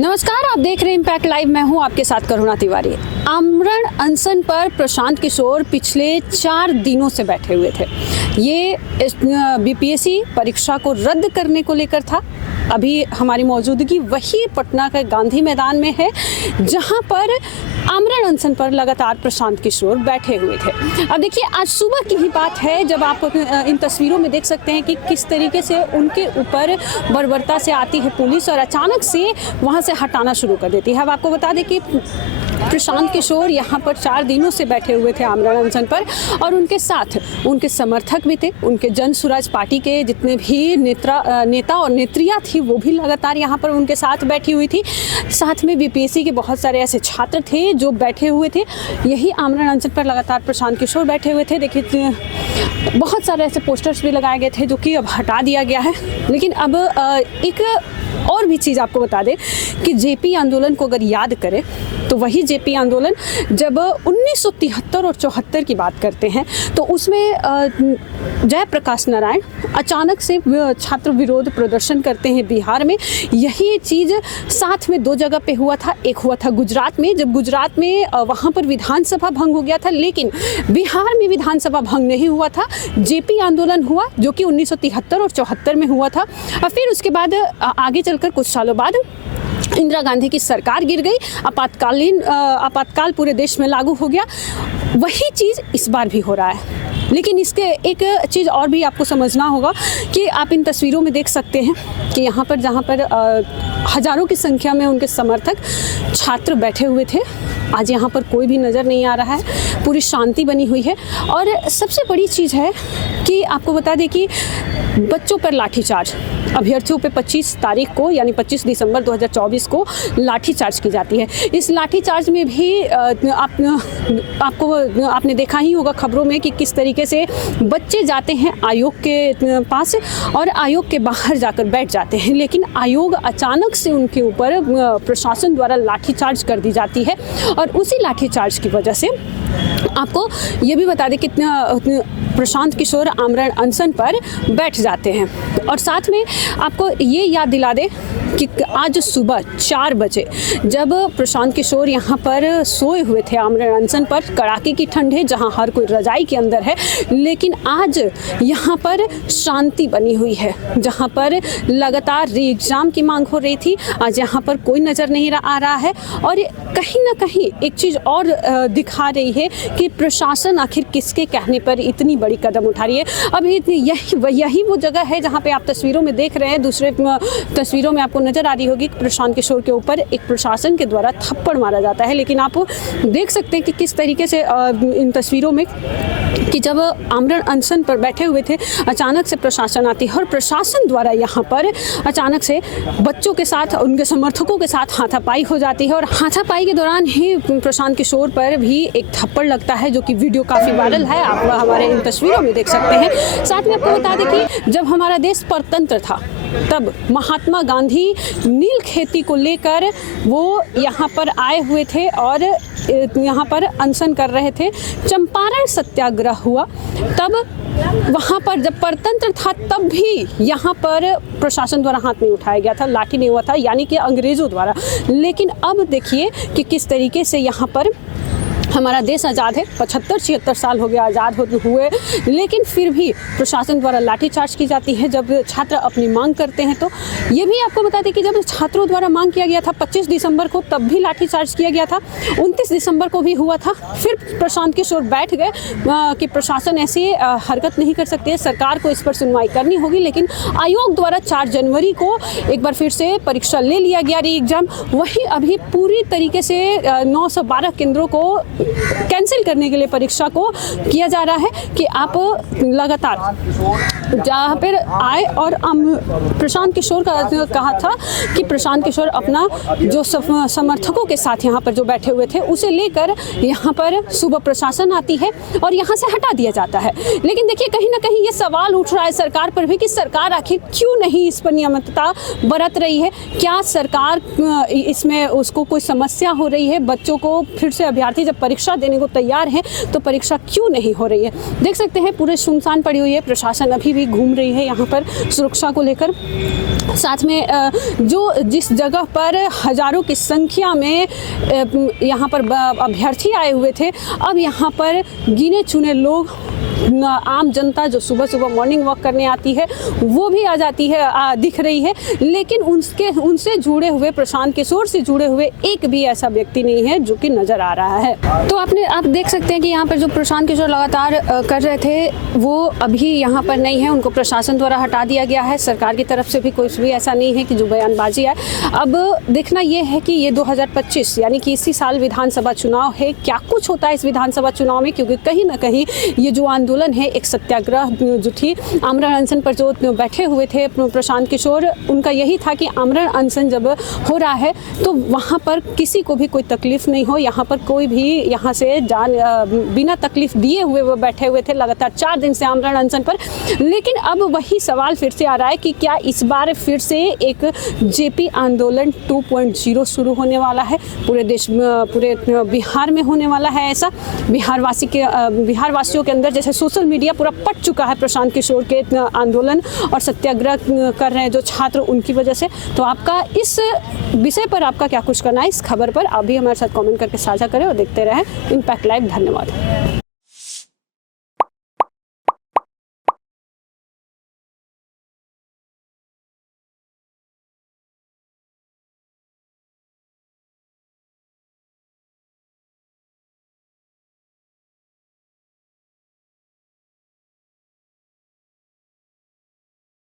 नमस्कार, आप देख रहे हैं इम्पैक्ट लाइव। मैं हूं आपके साथ करुणा तिवारी। आमरण अनशन पर प्रशांत किशोर पिछले 4 दिनों से बैठे हुए थे। ये बीपीएससी परीक्षा को रद्द करने को लेकर था। अभी हमारी मौजूदगी वही पटना के गांधी मैदान में है, जहां पर आमरण अनशन पर लगातार प्रशांत किशोर बैठे हुए थे। अब देखिए, आज सुबह की ही बात है जब आप इन तस्वीरों में देख सकते हैं कि किस तरीके से उनके ऊपर बर्बरता से आती है पुलिस और अचानक से वहां से हटाना शुरू कर देती है। अब आपको बता दें कि प्रशांत किशोर यहाँ पर 4 दिनों से बैठे हुए थे आमरण अनशन पर, और उनके साथ उनके समर्थक भी थे। उनके जन स्वराज पार्टी के जितने भी नेता और नेत्रियाँ थी वो भी लगातार यहाँ पर उनके साथ बैठी हुई थी। साथ में बीपीएससी के बहुत सारे ऐसे छात्र थे जो बैठे हुए थे। यही आमरण अनशन पर लगातार प्रशांत किशोर बैठे हुए थे। देखिए, बहुत सारे ऐसे पोस्टर्स भी लगाए गए थे जो कि अब हटा दिया गया है। लेकिन अब एक और भी चीज़ आपको बता दें कि जेपी आंदोलन को अगर याद करें तो वही जेपी आंदोलन जब 1973 और 74 की बात करते हैं तो उसमें जयप्रकाश नारायण अचानक से छात्र विरोध प्रदर्शन करते हैं बिहार में। यही चीज़ साथ में 2 जगह पे हुआ था। एक हुआ था गुजरात में, जब गुजरात में वहाँ पर विधानसभा भंग हो गया था, लेकिन बिहार में विधानसभा भंग नहीं हुआ था। जेपी आंदोलन हुआ जो कि 1973 और 74 में हुआ था। और फिर उसके बाद आगे चलकर कुछ सालों बाद इंदिरा गांधी की सरकार गिर गई, आपातकाल पूरे देश में लागू हो गया। वही चीज़ इस बार भी हो रहा है। लेकिन इसके एक चीज़ और भी आपको समझना होगा कि आप इन तस्वीरों में देख सकते हैं कि यहाँ पर जहाँ पर हज़ारों की संख्या में उनके समर्थक छात्र बैठे हुए थे, आज यहाँ पर कोई भी नज़र नहीं आ रहा है। पूरी शांति बनी हुई है। और सबसे बड़ी चीज़ है कि आपको बता दें कि बच्चों पर लाठीचार्ज, अभ्यर्थियों पे 25 तारीख को यानी 25 दिसंबर 2024 को लाठीचार्ज की जाती है। इस लाठीचार्ज में भी आपने देखा ही होगा खबरों में कि किस तरीके से बच्चे जाते हैं आयोग के पास और आयोग के बाहर जाकर बैठ जाते हैं, लेकिन आयोग अचानक से उनके ऊपर प्रशासन द्वारा लाठीचार्ज कर दी जाती है। और उसी लाठीचार्ज की वजह से आपको ये भी बता दें कि प्रशांत किशोर आमरण अनशन पर बैठ जाते हैं। और साथ में आपको ये याद दिला दें कि आज सुबह 4 बजे जब प्रशांत किशोर यहाँ पर सोए हुए थे आमरण अनशन पर, कड़ाके की ठंड है, जहाँ हर कोई रजाई के अंदर है, लेकिन आज यहाँ पर शांति बनी हुई है। जहाँ पर लगातार री एग्ज़ाम की मांग हो रही थी, आज यहाँ पर कोई नज़र नहीं आ रहा है। और कहीं ना कहीं एक चीज़ और दिखा रही है कि प्रशासन आखिर किसके कहने पर इतनी बड़ी कदम उठा रही है। अभी यही वो जगह है जहाँ पे आप तस्वीरों में देख रहे हैं। दूसरे तस्वीरों में आपको नज़र आ रही होगी कि प्रशांत किशोर के ऊपर एक प्रशासन के द्वारा थप्पड़ मारा जाता है। लेकिन आप देख सकते हैं कि किस तरीके से इन तस्वीरों में कि जब आमरण अनशन पर बैठे हुए थे, अचानक से प्रशासन आती है और प्रशासन द्वारा यहाँ पर अचानक से बच्चों के साथ, उनके समर्थकों के साथ हाथापाई हो जाती है। और हाथापाई के दौरान ही प्रशांत किशोर पर भी एक थप्पड़ लगता है, जो कि वीडियो काफ़ी वायरल है, आप हमारे इन तस्वीरों में देख सकते हैं। साथ में आपको बता दें कि जब हमारा देश परतंत्र था तब महात्मा गांधी नील खेती को लेकर वो यहाँ पर आए हुए थे और यहाँ पर अनशन कर रहे थे। चंपारण सत्याग्रह हुआ, तब वहाँ पर जब परतंत्र था तब भी यहाँ पर प्रशासन द्वारा हाथ नहीं उठाया गया था, लाठी नहीं हुआ था, यानी कि अंग्रेज़ों द्वारा। लेकिन अब देखिए कि किस तरीके से यहाँ पर हमारा देश आज़ाद है, 75-76 साल हो गया आज़ाद हुए, लेकिन फिर भी प्रशासन द्वारा लाठीचार्ज की जाती है जब छात्र अपनी मांग करते हैं। तो ये भी आपको बता दें कि जब छात्रों द्वारा मांग किया गया था 25 दिसंबर को, तब भी लाठीचार्ज किया गया था। 29 दिसंबर को भी हुआ था। फिर प्रशांत किशोर बैठ गए कि प्रशासन ऐसी हरकत नहीं कर सकती है, सरकार को इस पर सुनवाई करनी होगी। लेकिन आयोग द्वारा 4 जनवरी को एक बार फिर से परीक्षा ले लिया गया, री एग्ज़ाम। वही अभी पूरी तरीके से 912 केंद्रों को कैंसिल करने के लिए परीक्षा को किया जा रहा है कि आप लगातार जहाँ पर आए। और प्रशांत किशोर का कहा था कि प्रशांत किशोर अपना जो समर्थकों के साथ यहाँ पर जो बैठे हुए थे उसे लेकर यहाँ पर सुबह प्रशासन आती है और यहाँ से हटा दिया जाता है। लेकिन देखिए, कहीं ना कहीं ये सवाल उठ रहा है सरकार पर भी कि सरकार आखिर क्यों नहीं इस पर नियमितता बरत रही है। क्या सरकार इसमें उसको कोई समस्या हो रही है? बच्चों को फिर से अभ्यर्थी जब परीक्षा देने को तैयार हैं तो परीक्षा क्यों नहीं हो रही है। देख सकते हैं पूरे सुनसान पड़ी हुई है, प्रशासन अभी भी घूम रही है यहाँ पर सुरक्षा को लेकर। साथ में जो जिस जगह पर हजारों की संख्या में यहाँ पर अभ्यर्थी आए हुए थे, अब यहाँ पर गिने चुने लोग, आम जनता जो सुबह सुबह मॉर्निंग वॉक करने आती है वो भी आ जाती है, दिख रही है, लेकिन उनसे जुड़े हुए, प्रशांत किशोर से जुड़े हुए एक भी ऐसा व्यक्ति नहीं है जो कि नजर आ रहा है। तो आप देख सकते हैं कि यहाँ पर जो प्रशांत किशोर लगातार कर रहे थे वो अभी यहाँ पर नहीं है, उनको प्रशासन द्वारा हटा दिया गया है। सरकार की तरफ से भी कुछ भी ऐसा नहीं है कि जो बयानबाजी है। अब देखना यह है कि ये 2025 यानी कि इसी साल विधानसभा चुनाव है, क्या कुछ होता है इस विधानसभा चुनाव में, क्योंकि कहीं ना कहीं ये जो आंदोलन है, एक सत्याग्रह जो थी, आमरण अनशन पर जो बैठे हुए थे प्रशांत किशोर, उनका यही था कि आमरण अनशन जब हो रहा है तो वहाँ पर किसी को भी कोई तकलीफ नहीं हो, यहाँ पर कोई भी यहाँ से बिना तकलीफ दिए हुए वो बैठे हुए थे लगातार 4 दिन से आमरण अनशन पर। लेकिन अब वही सवाल फिर से आ रहा है कि क्या इस बार फिर से एक जेपी आंदोलन 2.0 शुरू होने वाला है, पूरे देश में, पूरे बिहार में होने वाला है ऐसा। बिहार वासियों के अंदर जैसे सोशल मीडिया पूरा पट चुका है प्रशांत किशोर के आंदोलन और सत्याग्रह कर रहे हैं जो छात्र, उनकी वजह से। तो आपका इस विषय पर आपका क्या कुछ करना है, इस खबर पर आप भी हमारे साथ कमेंट करके साझा करें और देखते रहें इम्पैक्ट लाइव। धन्यवाद।